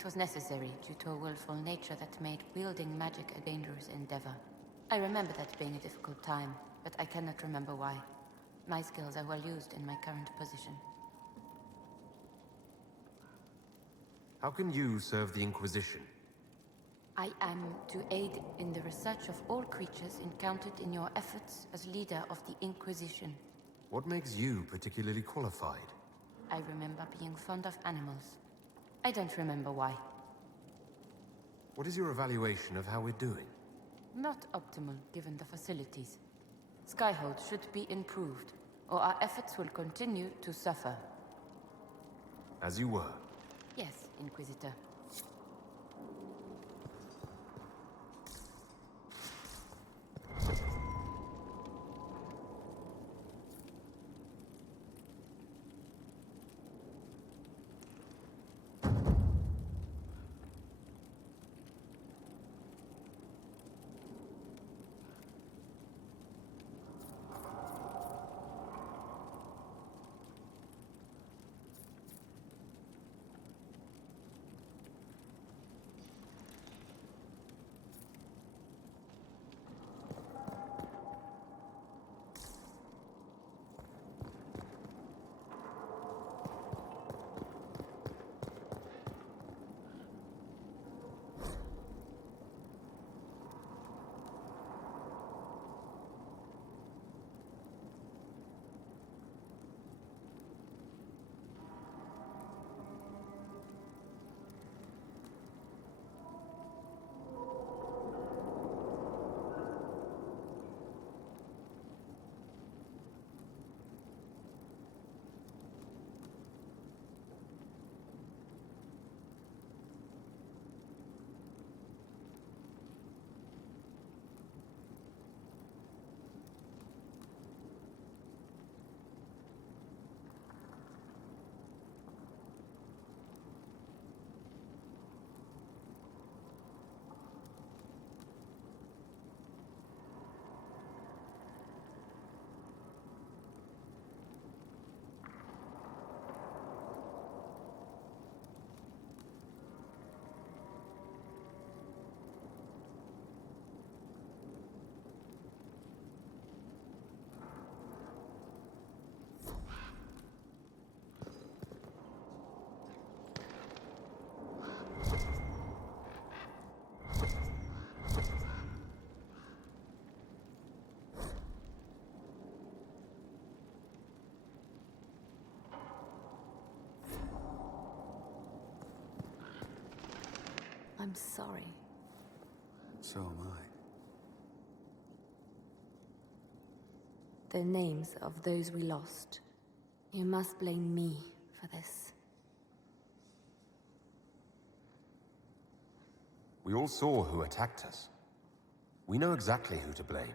It was necessary due to a willful nature that made wielding magic a dangerous endeavor. I remember that being a difficult time, but I cannot remember why. My skills are well used in my current position. How can you serve the Inquisition? I am to aid in the research of all creatures encountered in your efforts as leader of the Inquisition. What makes you particularly qualified? I remember being fond of animals. I don't remember why. What is your evaluation of how we're doing? Not optimal, given the facilities. Skyhold should be improved, or our efforts will continue to suffer. As you were. Yes, Inquisitor. I'm sorry. So am I. The names of those we lost. You must blame me for this. We all saw who attacked us. We know exactly who to blame.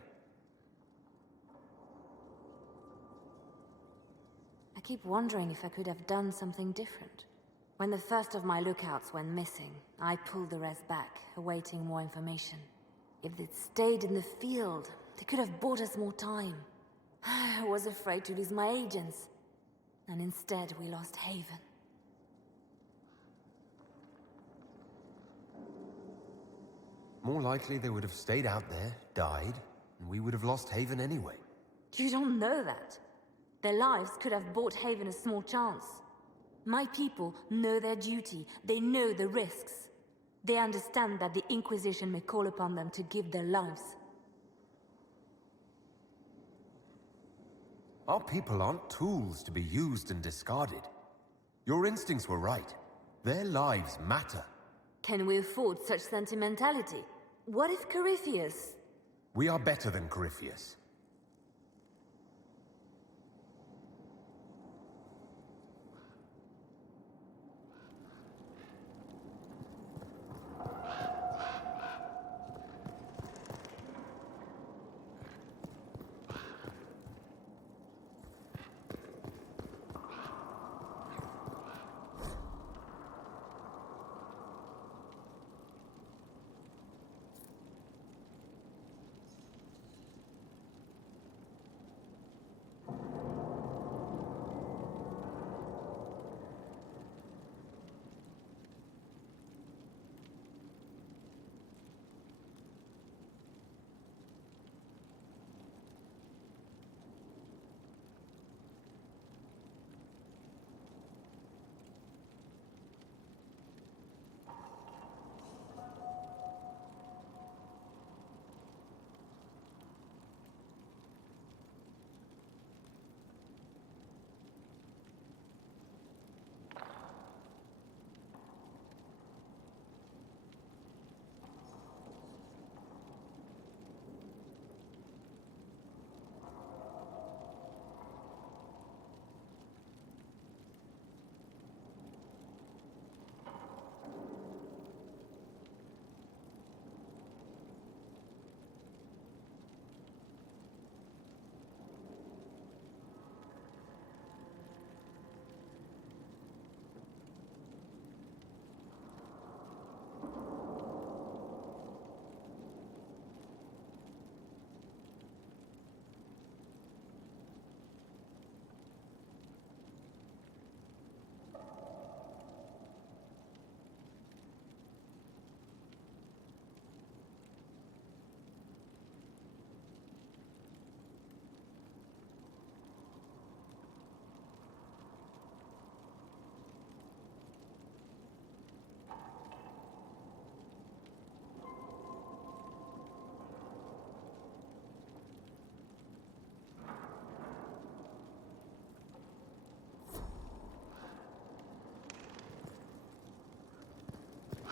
I keep wondering if I could have done something different. When the first of my lookouts went missing, I pulled the rest back, awaiting more information. If they'd stayed in the field, they could have bought us more time. I was afraid to lose my agents. And instead, we lost Haven. More likely they would have stayed out there, died, and we would have lost Haven anyway. You don't know that. Their lives could have bought Haven a small chance. My people know their duty. They know the risks. They understand that the Inquisition may call upon them to give their lives. Our people aren't tools to be used and discarded. Your instincts were right. Their lives matter. Can we afford such sentimentality? What if Corypheus... We are better than Corypheus.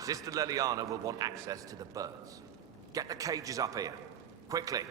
Sister Leliana will want access to the birds. Get the cages up here. Quickly.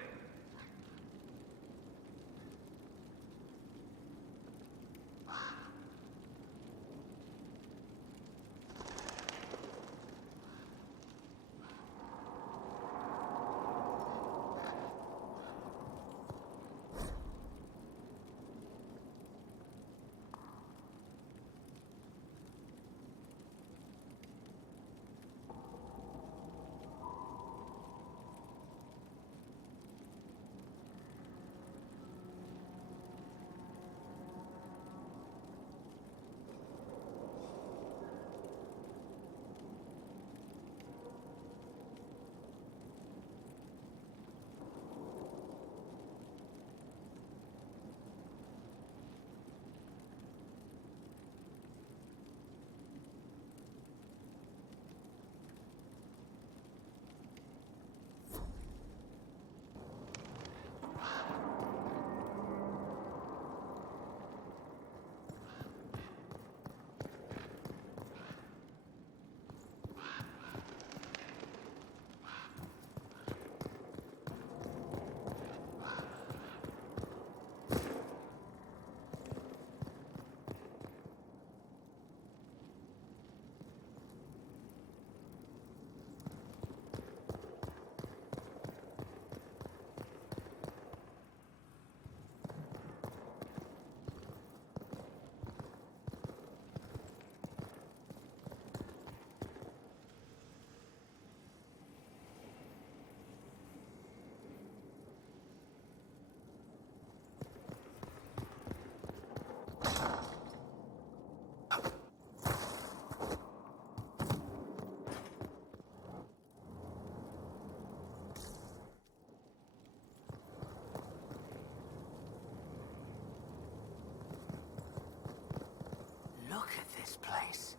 Look at this place.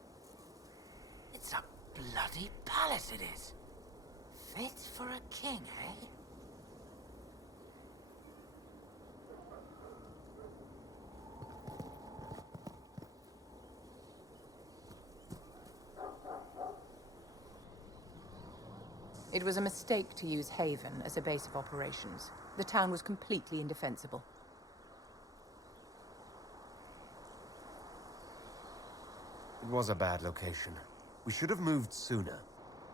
It's a bloody palace it is. Fit for a king, eh? It was a mistake to use Haven as a base of operations. The town was completely indefensible. It was a bad location. We should have moved sooner.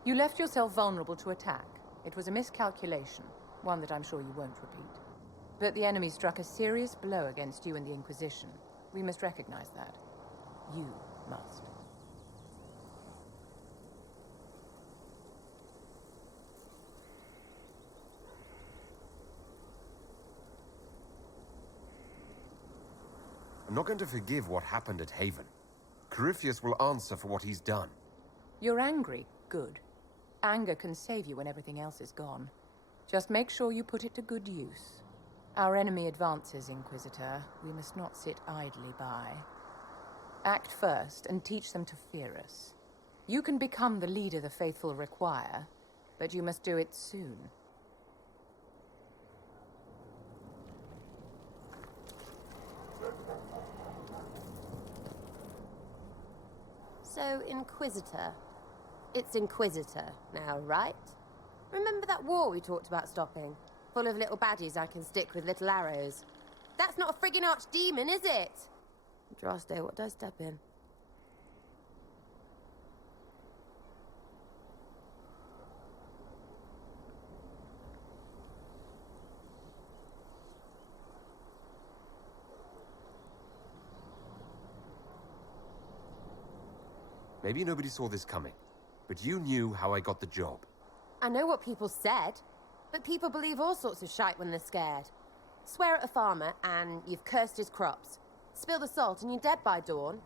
You left yourself vulnerable to attack. It was a miscalculation, one that I'm sure you won't repeat. But the enemy struck a serious blow against you and the Inquisition. We must recognize that. You must. I'm not going to forgive what happened at Haven. Corypheus will answer for what he's done. You're angry. Good. Anger can save you when everything else is gone. Just make sure you put it to good use. Our enemy advances, Inquisitor. We must not sit idly by. Act first and teach them to fear us. You can become the leader the faithful require, but you must do it soon. So, Inquisitor. It's Inquisitor now, right? Remember that war we talked about stopping? Full of little baddies I can stick with little arrows. That's not a friggin' archdemon, is it? Drosto, what do I step in? Maybe nobody saw this coming, but you knew how I got the job. I know what people said, but people believe all sorts of shite when they're scared. Swear at a farmer and you've cursed his crops. Spill the salt and you're dead by dawn.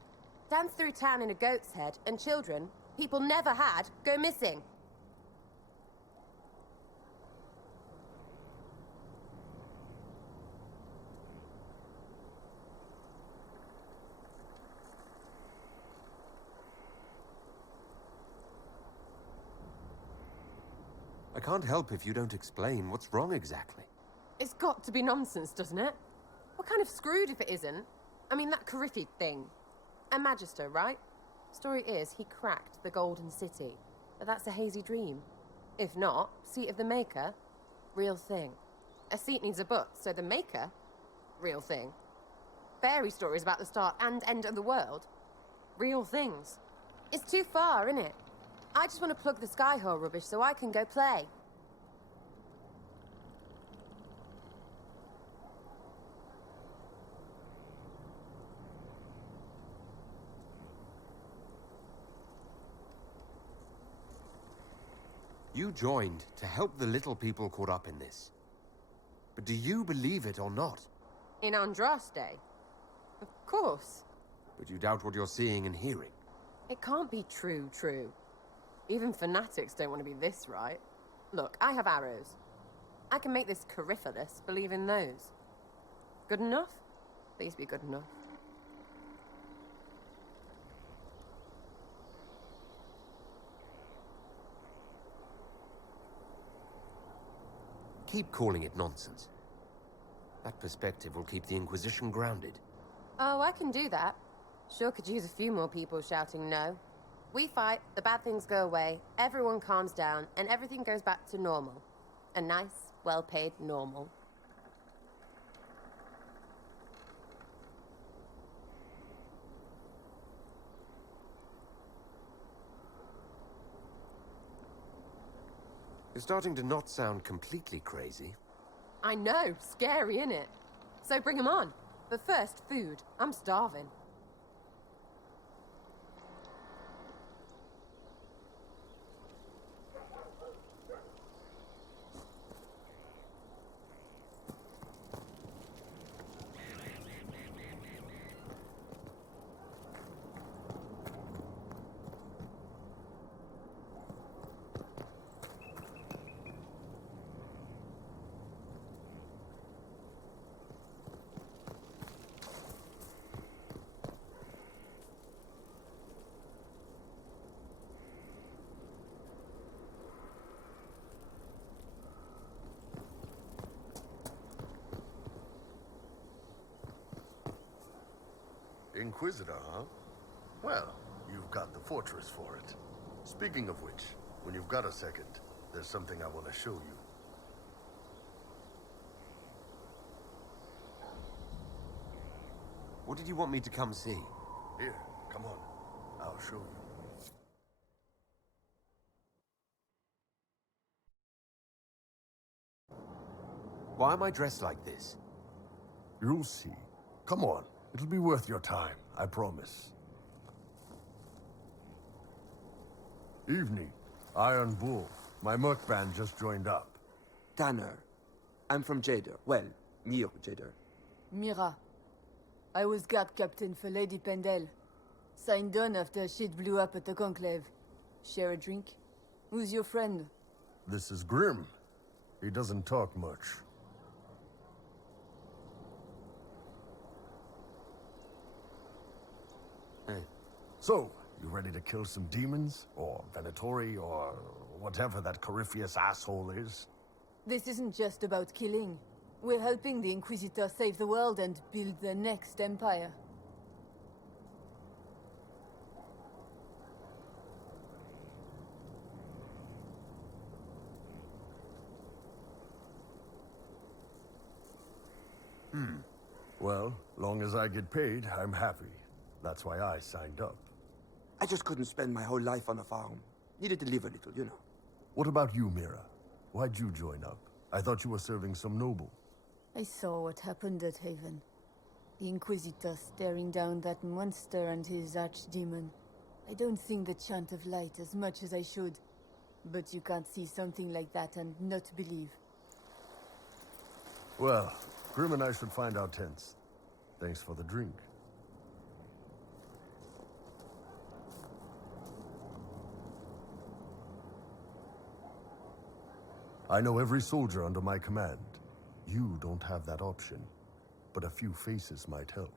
Dance through town in a goat's head and children, people never had, go missing. I can't help if you don't explain what's wrong exactly. It's got to be nonsense, doesn't it? We're kind of screwed if it isn't. I mean, that Corypheus thing. A magister, right? Story is, he cracked the Golden City. but that's a hazy dream. If not, seat of the Maker, real thing. A seat needs a book, so the Maker, real thing. Fairy stories about the start and end of the world, real things. It's too far, innit? I just want to plug the Skyhole rubbish so I can go play. You joined to help the little people caught up in this. But do you believe it or not? In Andraste? Of course. But you doubt what you're seeing and hearing. It can't be true. Even fanatics don't want to be this right. Look, I have arrows. I can make this Coryphalis believe in those. Good enough? Please be good enough. Keep calling it nonsense. That perspective will keep the Inquisition grounded. Oh, I can do that. Sure could use a few more people shouting no. We fight, the bad things go away, everyone calms down, and everything goes back to normal. A nice, well-paid normal. You're starting to not sound completely crazy. I know, scary, innit? So bring 'em on. But first, food. I'm starving. Inquisitor, huh? Well, you've got the fortress for it. Speaking of which, when you've got a second, there's something I want to show you. What did you want me to come see? Here, come on. I'll show you. Why am I dressed like this? You'll see. Come on. It'll be worth your time, I promise. Evening. Iron Bull. My merc band just joined up. Tanner. I'm from Jader. Well, near Jader. Mira. I was guard captain for Lady Pendel. Signed on after shit blew up at the Conclave. Share a drink? Who's your friend? This is Grim. He doesn't talk much. Hey. So, you ready to kill some demons? Or Venatori, or whatever that Corypheus asshole is? This isn't just about killing. We're helping the Inquisitor save the world and build the next empire. Well, long as I get paid, I'm happy. That's why I signed up. I just couldn't spend my whole life on a farm. Needed to live a little, you know. What about you, Mira? Why'd you join up? I thought you were serving some noble. I saw what happened at Haven. The Inquisitor staring down that monster and his archdemon. I don't sing the chant of light as much as I should. But you can't see something like that and not believe. Well, Grim and I should find our tents. Thanks for the drink. I know every soldier under my command. You don't have that option, but a few faces might help.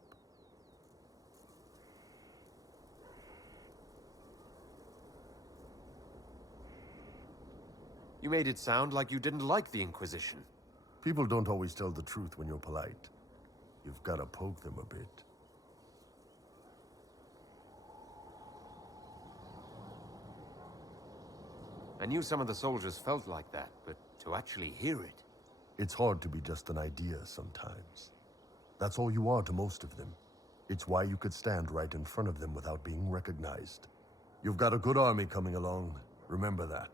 You made it sound like you didn't like the Inquisition. People don't always tell the truth when you're polite. You've got to poke them a bit. I knew some of the soldiers felt like that, but to actually hear it... It's hard to be just an idea sometimes. That's all you are to most of them. It's why you could stand right in front of them without being recognized. You've got a good army coming along. Remember that,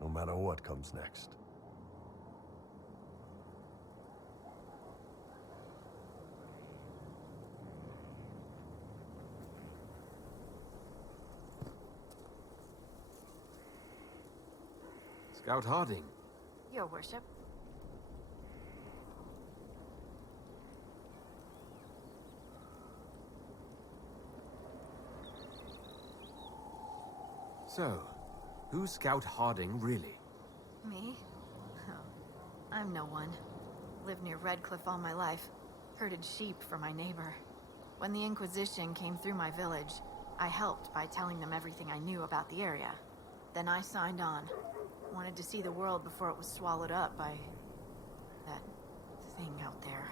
no matter what comes next. Scout Harding. Your worship. So, who's Scout Harding, really? Me? Oh, I'm no one. Lived near Redcliffe all my life. Herded sheep for my neighbor. When the Inquisition came through my village, I helped by telling them everything I knew about the area. Then I signed on. Wanted to see the world before it was swallowed up by... that thing out there.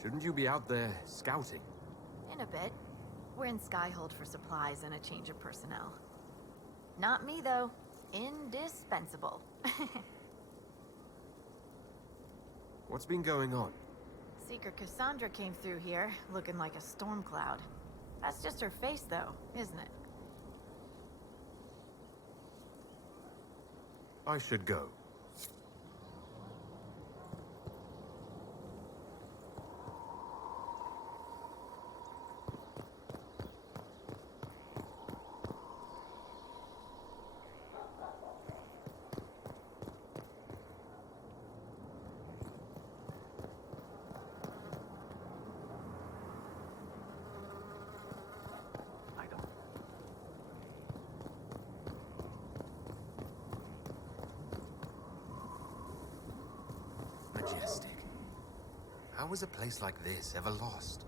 Shouldn't you be out there scouting? In a bit. We're in Skyhold for supplies and a change of personnel. Not me, though. Indispensable. What's been going on? Seeker Cassandra came through here, looking like a storm cloud. That's just her face, though, isn't it? I should go. Majestic. How was a place like this ever lost?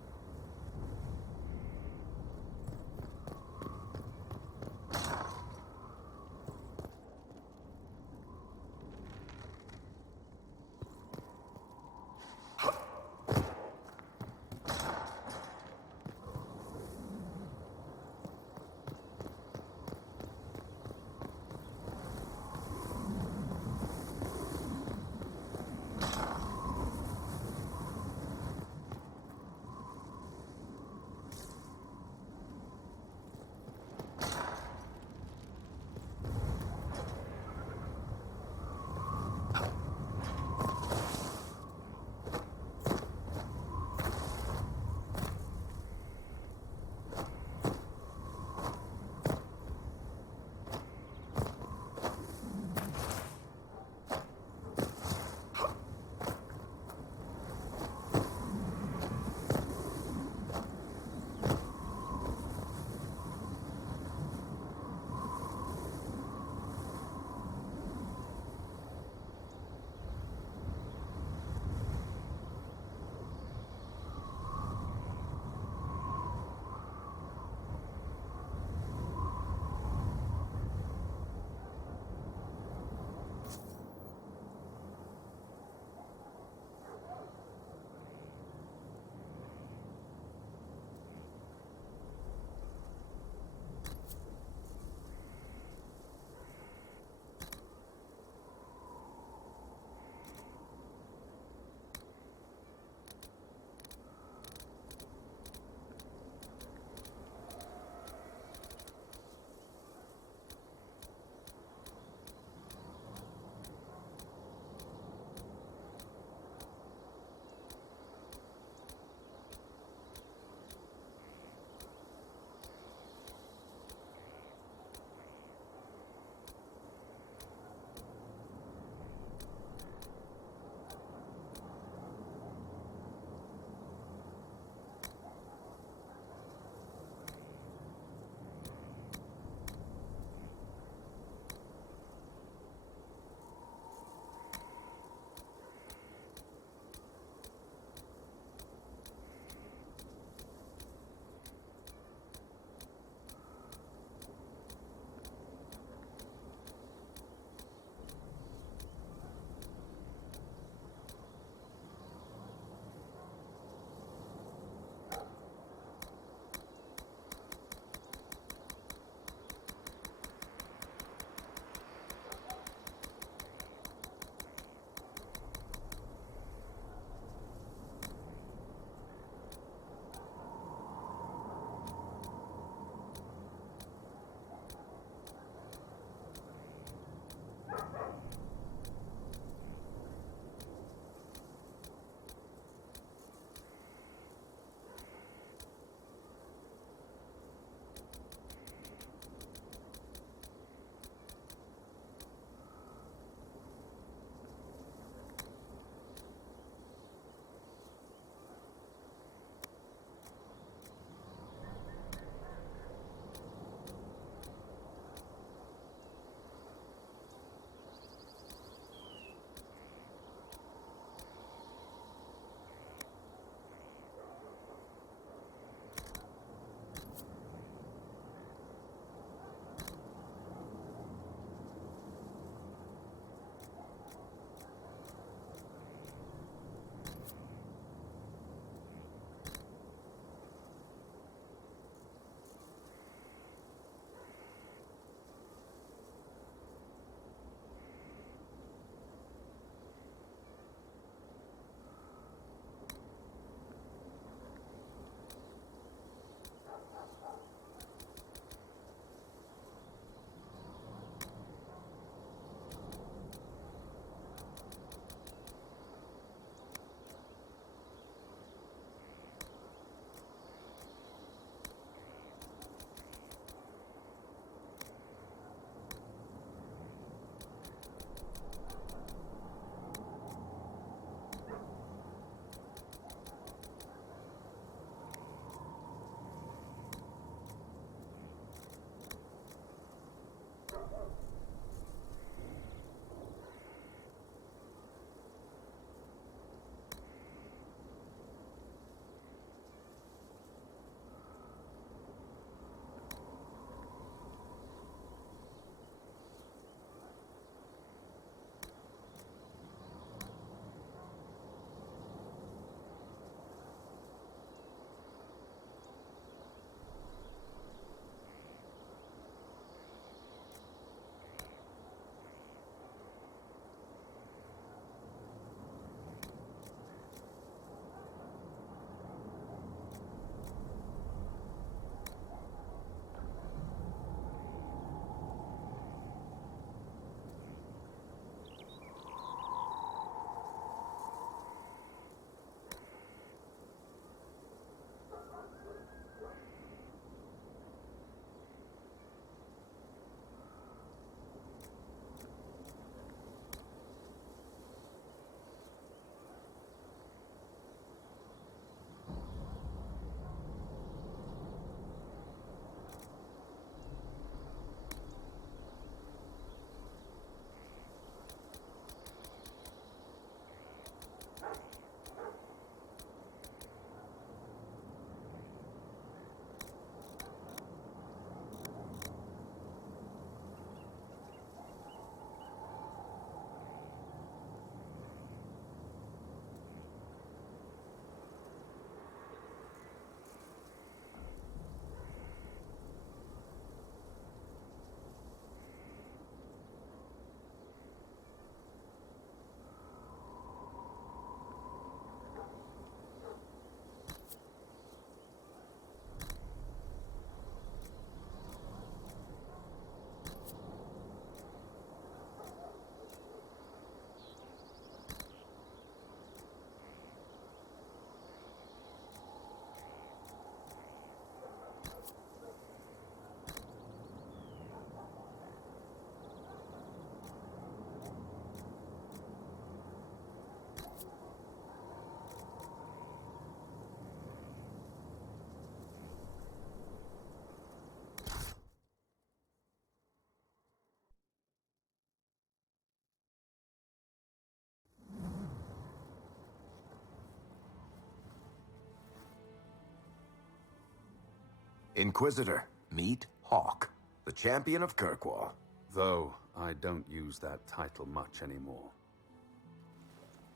Inquisitor, meet Hawke, the champion of Kirkwall. Though I don't use that title much anymore.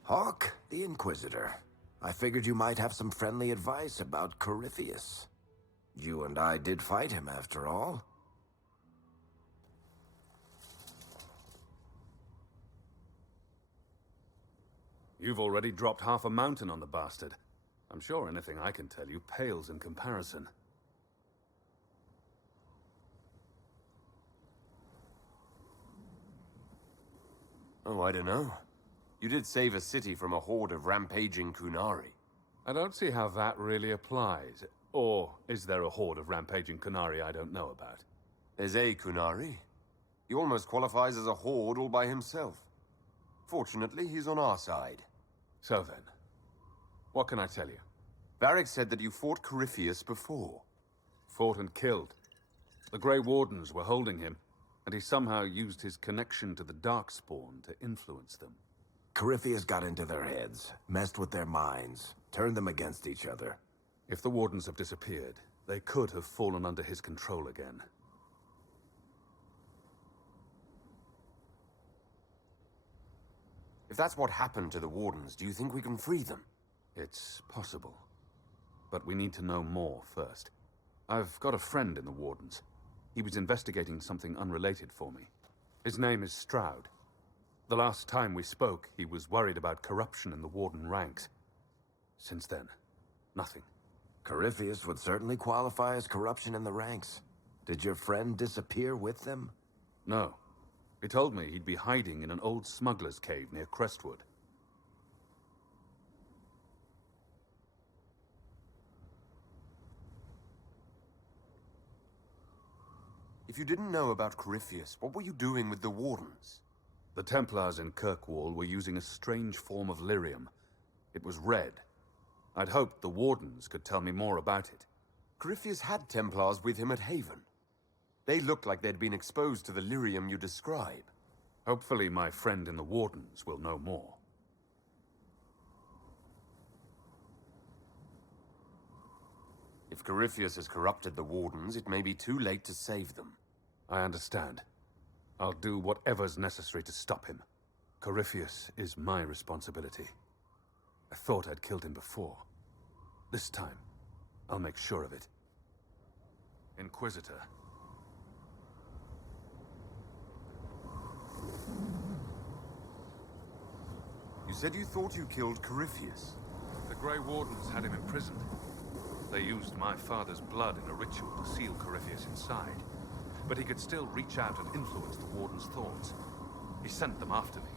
Hawke, the Inquisitor. I figured you might have some friendly advice about Corypheus. You and I did fight him, after all. You've already dropped half a mountain on the bastard. I'm sure anything I can tell you pales in comparison. Oh, I don't know. You did save a city from a horde of rampaging Kunari. I don't see how that really applies. Or is there a horde of rampaging Kunari I don't know about? There's a Kunari. He almost qualifies as a horde all by himself. Fortunately, he's on our side. So then, what can I tell you? Varric said that you fought Corypheus before. Fought and killed. The Grey Wardens were holding him, and he somehow used his connection to the Darkspawn to influence them. Corypheus got into their heads, messed with their minds, turned them against each other. If the Wardens have disappeared, they could have fallen under his control again. If that's what happened to the Wardens, do you think we can free them? It's possible. But we need to know more first. I've got a friend in the Wardens. He was investigating something unrelated for me. His name is Stroud. The last time we spoke, he was worried about corruption in the Warden ranks. Since then, nothing. Corypheus would certainly qualify as corruption in the ranks. Did your friend disappear with them? No. He told me he'd be hiding in an old smuggler's cave near Crestwood. If you didn't know about Corypheus, what were you doing with the Wardens? The Templars in Kirkwall were using a strange form of lyrium. It was red. I'd hoped the Wardens could tell me more about it. Corypheus had Templars with him at Haven. They looked like they'd been exposed to the lyrium you describe. Hopefully my friend in the Wardens will know more. If Corypheus has corrupted the Wardens, it may be too late to save them. I understand. I'll do whatever's necessary to stop him. Corypheus is my responsibility. I thought I'd killed him before. This time, I'll make sure of it. Inquisitor. You said you thought you killed Corypheus. The Grey Wardens had him imprisoned. They used my father's blood in a ritual to seal Corypheus inside. But he could still reach out and influence the Warden's thoughts. He sent them after me.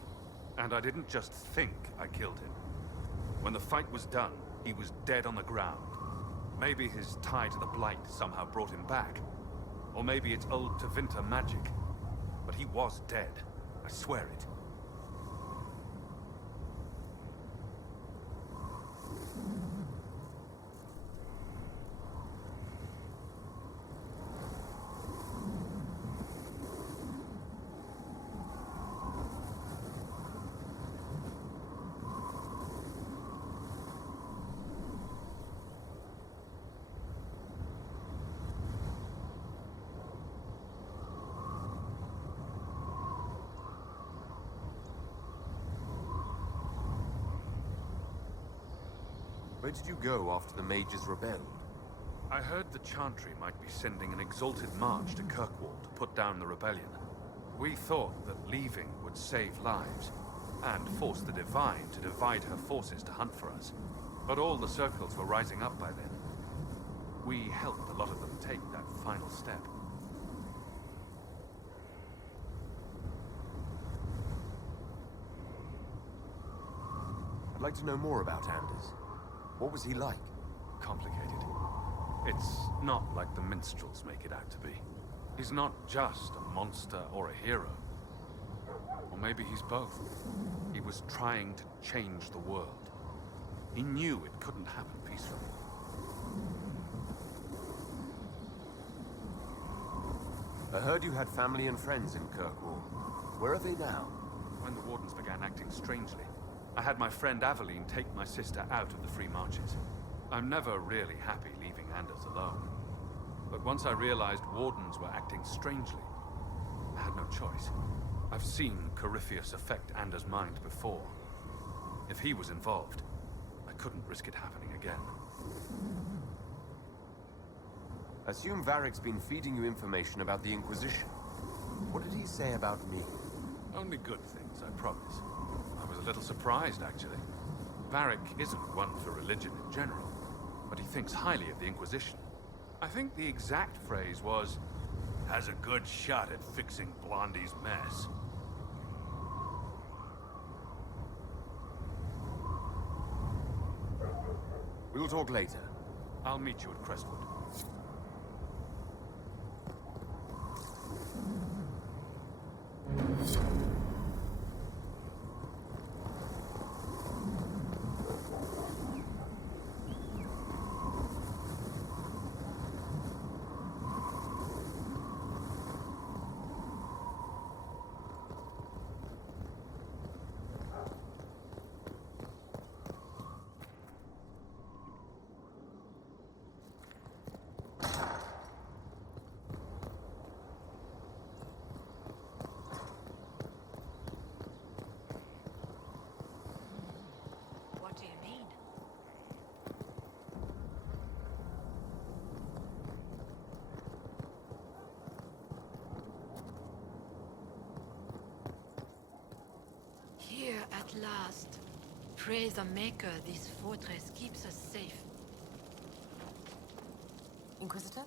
And I didn't just think I killed him. When the fight was done, he was dead on the ground. Maybe his tie to the Blight somehow brought him back. Or maybe it's old Tevinter magic. But he was dead. I swear it. Where did you go after the mages rebelled? I heard the Chantry might be sending an exalted march to Kirkwall to put down the rebellion. We thought that leaving would save lives, and force the Divine to divide her forces to hunt for us. But all the circles were rising up by then. We helped a lot of them take that final step. I'd like to know more about Anders. What was he like? Complicated. It's not like the minstrels make it out to be. He's not just a monster or a hero. Or maybe he's both. He was trying to change the world. He knew it couldn't happen peacefully. I heard you had family and friends in Kirkwall. Where are they now? When the Wardens began acting strangely, I had my friend Aveline take my sister out of the Free Marches. I'm never really happy leaving Anders alone. But once I realized wardens were acting strangely, I had no choice. I've seen Corypheus affect Anders' mind before. If he was involved, I couldn't risk it happening again. Assume Varric's been feeding you information about the Inquisition. What did he say about me? Only good things, I promise. I was a little surprised, actually. Varric isn't one for religion in general, but he thinks highly of the Inquisition. I think the exact phrase was, "has a good shot at fixing Blondie's mess." We'll talk later. I'll meet you at Crestwood. What do you mean? Here at last. Praise the Maker, this fortress keeps us safe. Inquisitor?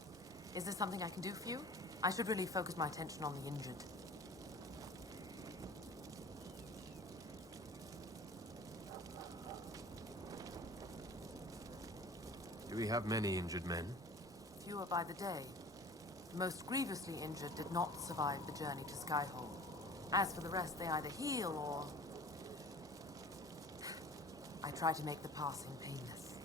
Is there something I can do for you? I should really focus my attention on the injured. Do we have many injured men? Fewer by the day. The most grievously injured did not survive the journey to Skyhold. As for the rest, they either heal or... I try to make the passing painless.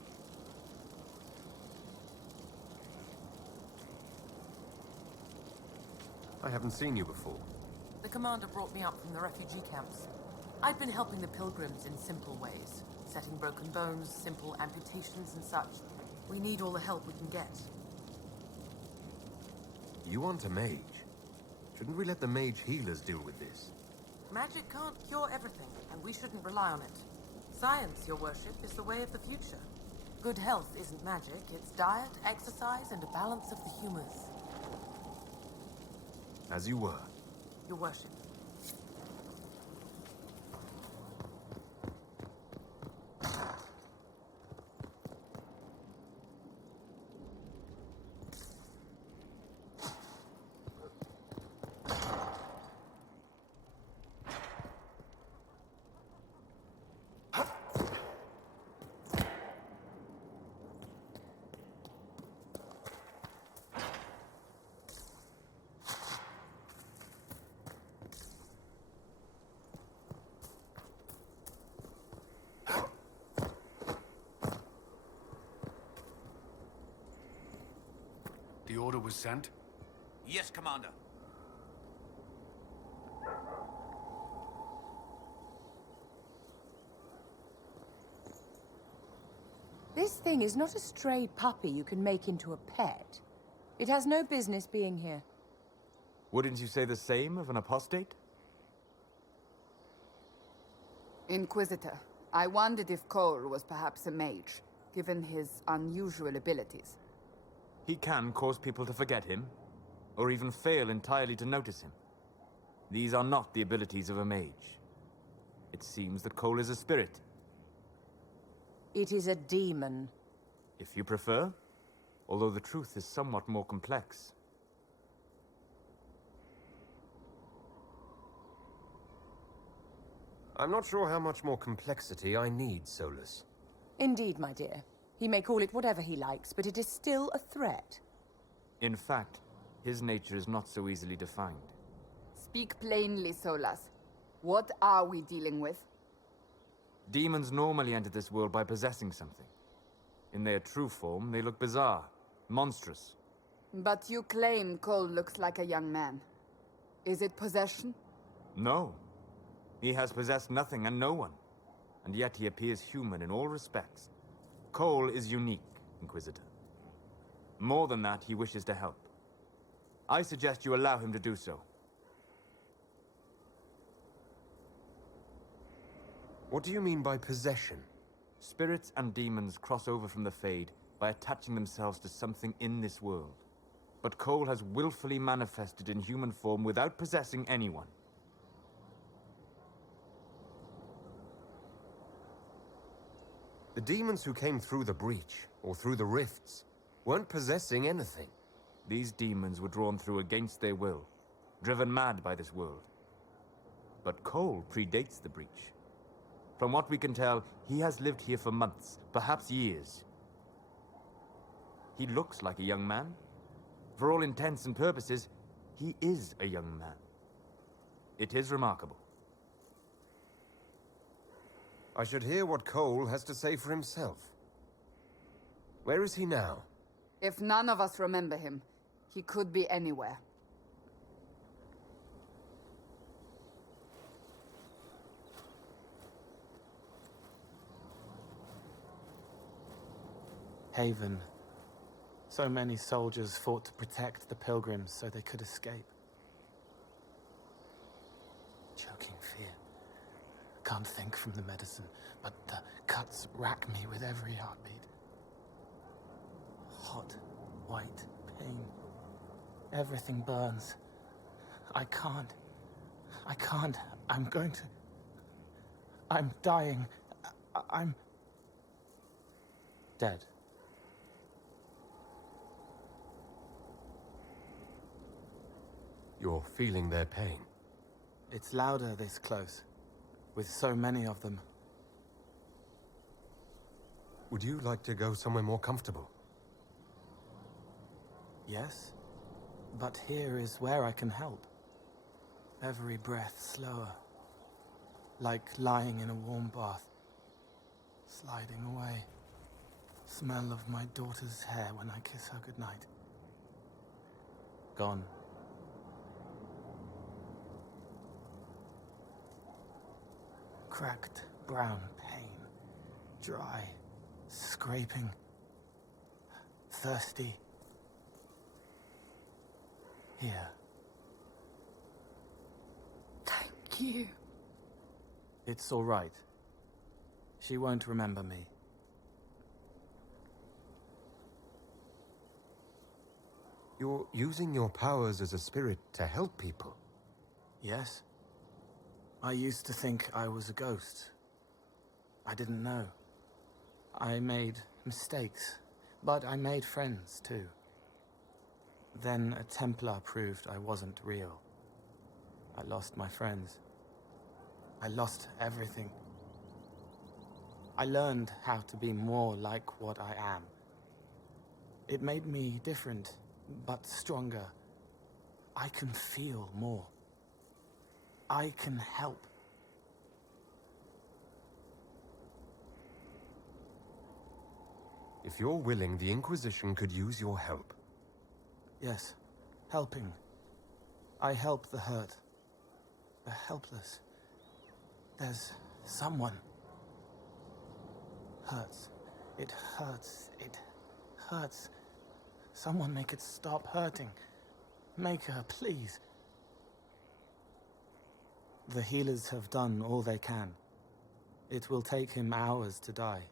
I haven't seen you before. The commander brought me up from the refugee camps. I'd been helping the pilgrims in simple ways. Setting broken bones, simple amputations and such. We need all the help we can get. You want a mage? Shouldn't we let the mage healers deal with this? Magic can't cure everything, and we shouldn't rely on it. Science, your worship, is the way of the future. Good health isn't magic, it's diet, exercise, and a balance of the humors. As you were. Your worship. The order was sent? Yes, Commander. This thing is not a stray puppy you can make into a pet. It has no business being here. Wouldn't you say the same of an apostate? Inquisitor, I wondered if Cole was perhaps a mage, given his unusual abilities. He can cause people to forget him, or even fail entirely to notice him. These are not the abilities of a mage. It seems that Cole is a spirit. It is a demon. If you prefer, although the truth is somewhat more complex. I'm not sure how much more complexity I need, Solus. Indeed, my dear. He may call it whatever he likes, but it is still a threat. In fact, his nature is not so easily defined. Speak plainly, Solas. What are we dealing with? Demons normally enter this world by possessing something. In their true form, they look bizarre, monstrous. But you claim Cole looks like a young man. Is it possession? No. He has possessed nothing and no one. And yet he appears human in all respects. Cole is unique, Inquisitor. More than that, he wishes to help. I suggest you allow him to do so. What do you mean by possession? Spirits and demons cross over from the Fade by attaching themselves to something in this world. But Cole has willfully manifested in human form without possessing anyone. The demons who came through the breach, or through the rifts, weren't possessing anything. These demons were drawn through against their will, driven mad by this world. But Cole predates the breach. From what we can tell, he has lived here for months, perhaps years. He looks like a young man. For all intents and purposes, he is a young man. It is remarkable. I should hear what Cole has to say for himself. Where is he now? If none of us remember him, he could be anywhere. Haven. So many soldiers fought to protect the pilgrims so they could escape. Choking fear. Can't think from the medicine, but the cuts rack me with every heartbeat. Hot, white pain. Everything burns. I can't. I'm going to... I'm dying. I'm... dead. You're feeling their pain. It's louder this close, with so many of them. Would you like to go somewhere more comfortable? Yes, but here is where I can help. Every breath slower, like lying in a warm bath, sliding away. Smell of my daughter's hair when I kiss her goodnight. Gone. Cracked brown pain, dry, scraping, thirsty. Here. Thank you. It's all right. She won't remember me. You're using your powers as a spirit to help people. Yes. I used to think I was a ghost. I didn't know. I made mistakes, but I made friends too. Then a Templar proved I wasn't real. I lost my friends. I lost everything. I learned how to be more like what I am. It made me different, but stronger. I can feel more. I can help. If you're willing, the Inquisition could use your help. Yes, helping. I help the hurt, the helpless. There's someone. Hurts. It hurts. It hurts. Someone make it stop hurting. Make her, please. The healers have done all they can. It will take him hours to die.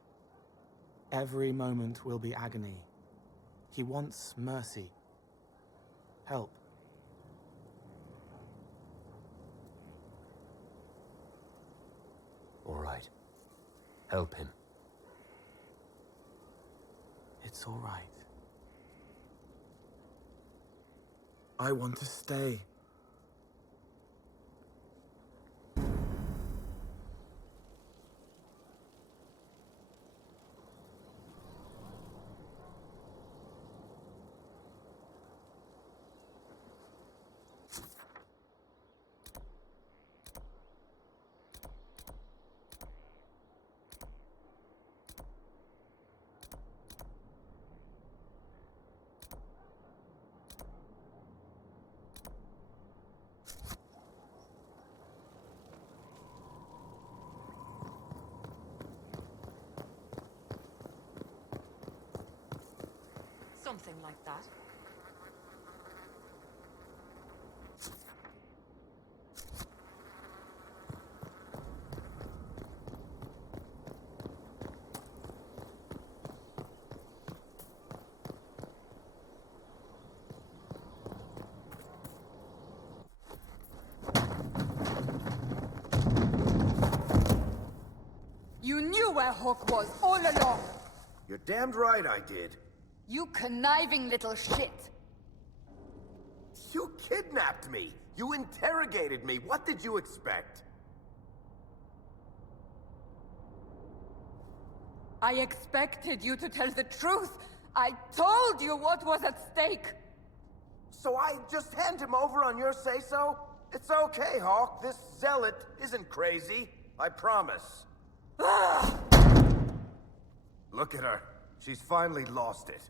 Every moment will be agony. He wants mercy. Help. All right. Help him. It's all right. I want to stay. Something like that. You knew where Hawke was all along! You're damned right I did. You conniving little shit! You kidnapped me! You interrogated me! What did you expect? I expected you to tell the truth! I told you what was at stake! So I just hand him over on your say-so? It's okay, Hawke. This zealot isn't crazy. I promise. Look at her. She's finally lost it.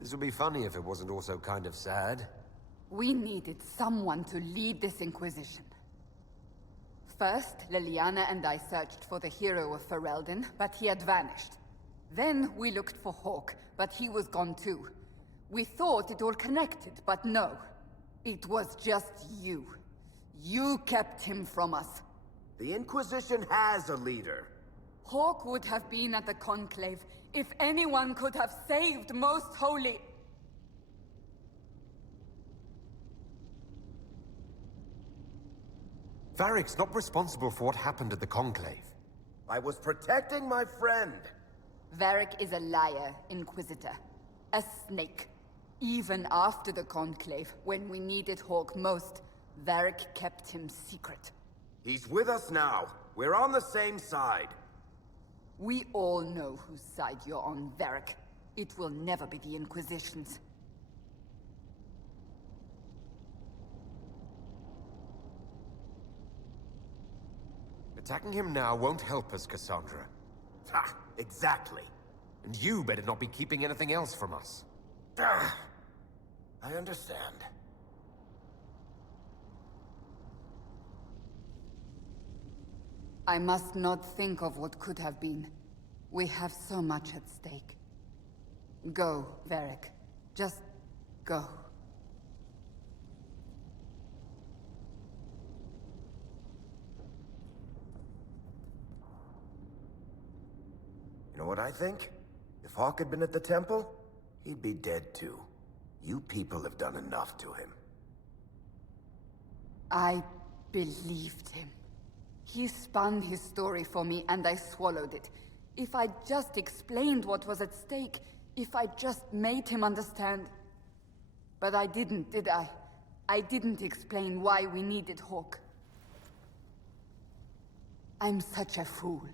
This would be funny if it wasn't also kind of sad. We needed someone to lead this Inquisition. First, Liliana and I searched for the hero of Ferelden, but he had vanished. Then we looked for Hawke, but he was gone too. We thought it all connected, but no. It was just you. You kept him from us. The Inquisition has a leader. Hawke would have been at the Conclave if anyone could have saved Most Holy... Varric's not responsible for what happened at the Conclave. I was protecting my friend. Varric is a liar, Inquisitor. A snake. Even after the Conclave, when we needed Hawke most, Varric kept him secret. He's with us now. We're on the same side. We all know whose side you're on, Varric. It will never be the Inquisition's. Attacking him now won't help us, Cassandra. Ha! Exactly. And you better not be keeping anything else from us. I understand. I must not think of what could have been. We have so much at stake. Go, Varric. Just go. You know what I think? If Hawke had been at the temple, he'd be dead too. You people have done enough to him. I believed him. He spun his story for me, and I swallowed it. If I just explained what was at stake, if I just made him understand... But I didn't, did I? I didn't explain why we needed Hawke. I'm such a fool.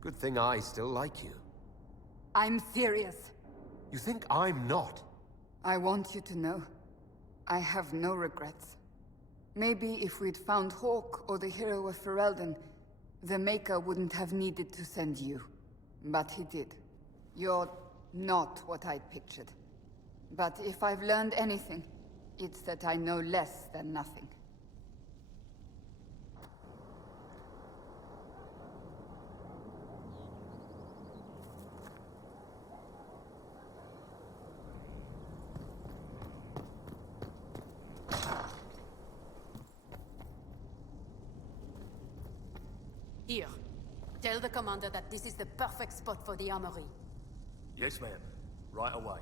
Good thing I still like you. I'm serious. You think I'm not? I want you to know, I have no regrets. Maybe if we'd found Hawke or the hero of Ferelden, the Maker wouldn't have needed to send you. But he did. You're not what I'd pictured. But if I've learned anything, it's that I know less than nothing. Here. Tell the commander that this is the perfect spot for the armory. Yes, ma'am. Right away.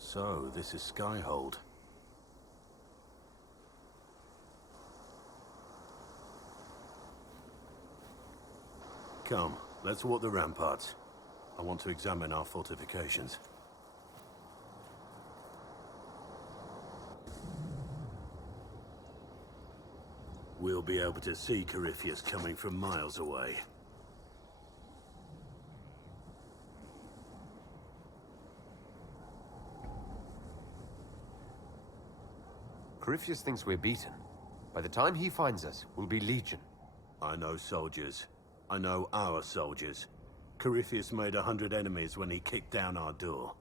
So, this is Skyhold. Come, let's walk the ramparts. I want to examine our fortifications. We'll be able to see Corypheus coming from miles away. Corypheus thinks we're beaten. By the time he finds us, we'll be legion. I know soldiers. I know our soldiers. Corypheus made 100 enemies when he kicked down our door.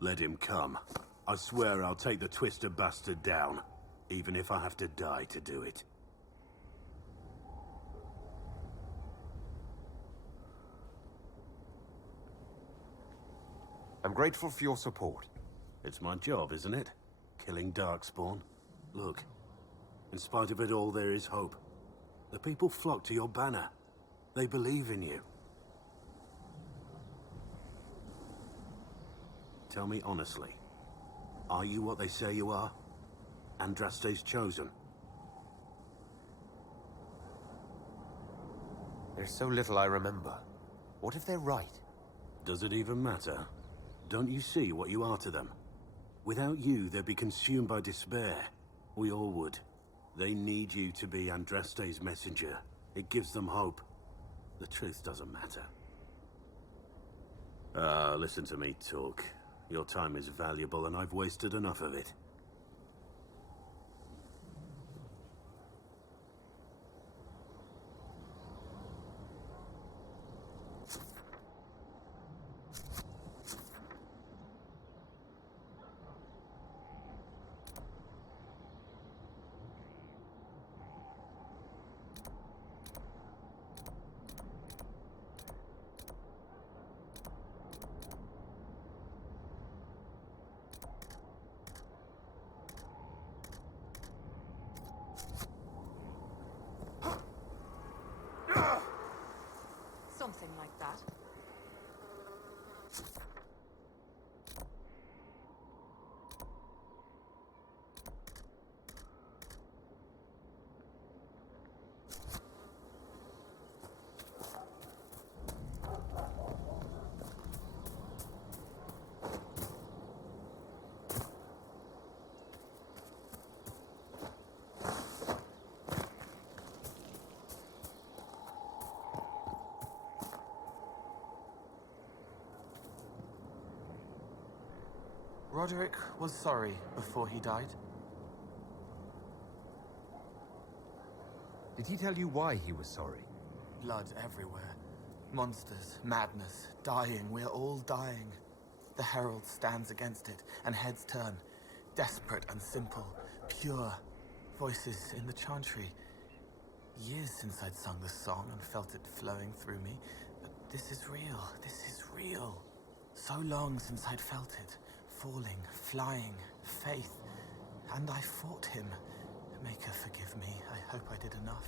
Let him come. I swear I'll take the twisted bastard down, even if I have to die to do it. I'm grateful for your support. It's my job, isn't it? Killing Darkspawn. Look, in spite of it all, there is hope. The people flock to your banner. They believe in you. Tell me honestly, are you what they say you are? Andraste's chosen? There's so little I remember. What if they're right? Does it even matter? Don't you see what you are to them? Without you, they'd be consumed by despair. We all would. They need you to be Andraste's messenger. It gives them hope. The truth doesn't matter. Listen to me talk. Your time is valuable, and I've wasted enough of it. Something like that. Roderick was sorry before he died. Did he tell you why he was sorry? Blood everywhere. Monsters, madness, dying. We're all dying. The Herald stands against it, and heads turn. Desperate and simple. Pure. Voices in the chantry. Years since I'd sung the song and felt it flowing through me. But this is real. This is real. So long since I'd felt it. Falling, flying, faith. And I fought him. Maker, forgive me. I hope I did enough.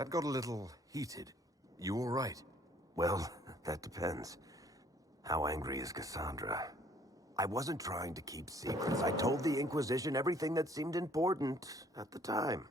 That got a little heated. You all right? Well, that depends. How angry is Cassandra? I wasn't trying to keep secrets. I told the Inquisition everything that seemed important at the time.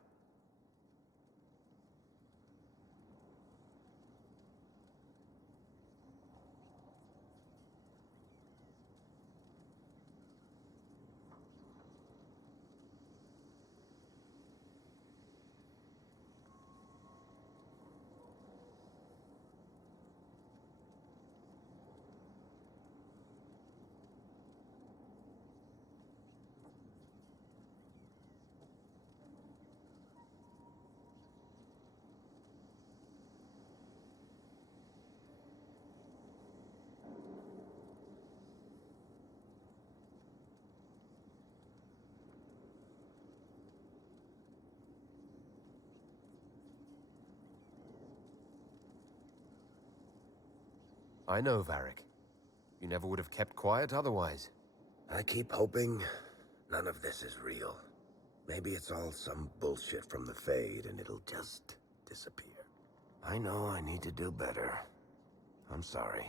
I know, Varric. You never would have kept quiet otherwise. I keep hoping none of this is real. Maybe it's all some bullshit from the Fade and it'll just disappear. I know I need to do better. I'm sorry.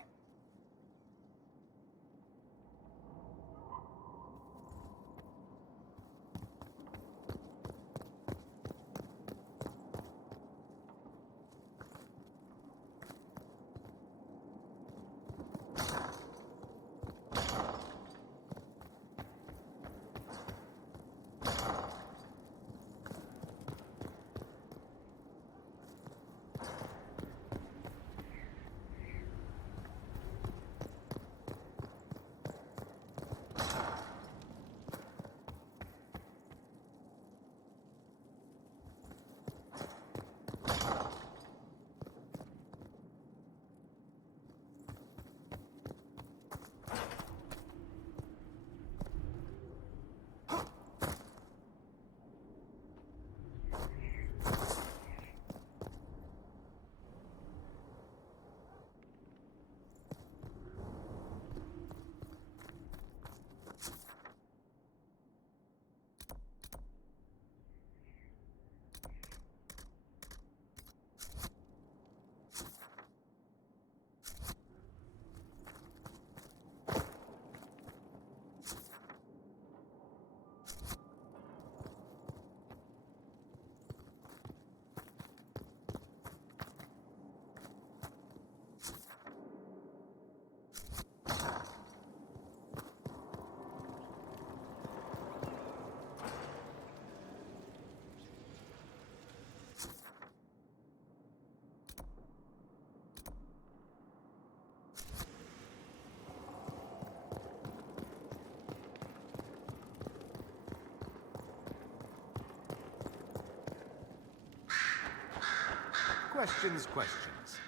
Questions.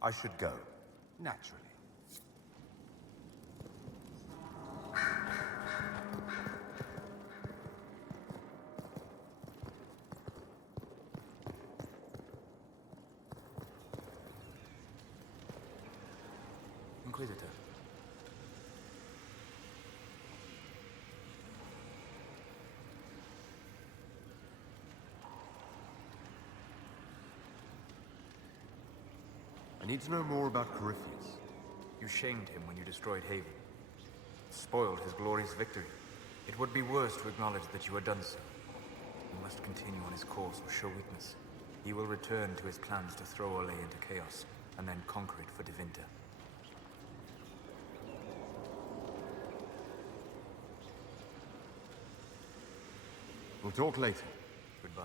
I should go. Naturally. Inquisitor. I need to know more about Corypheus. You shamed him when you destroyed Haven. Spoiled his glorious victory. It would be worse to acknowledge that you had done so. He must continue on his course or show weakness. He will return to his plans to throw Olay into chaos, and then conquer it for Devinter. We'll talk later. Goodbye.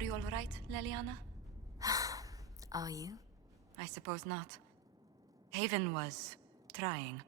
Are you all right, Leliana? Are you? I suppose not. Haven was trying.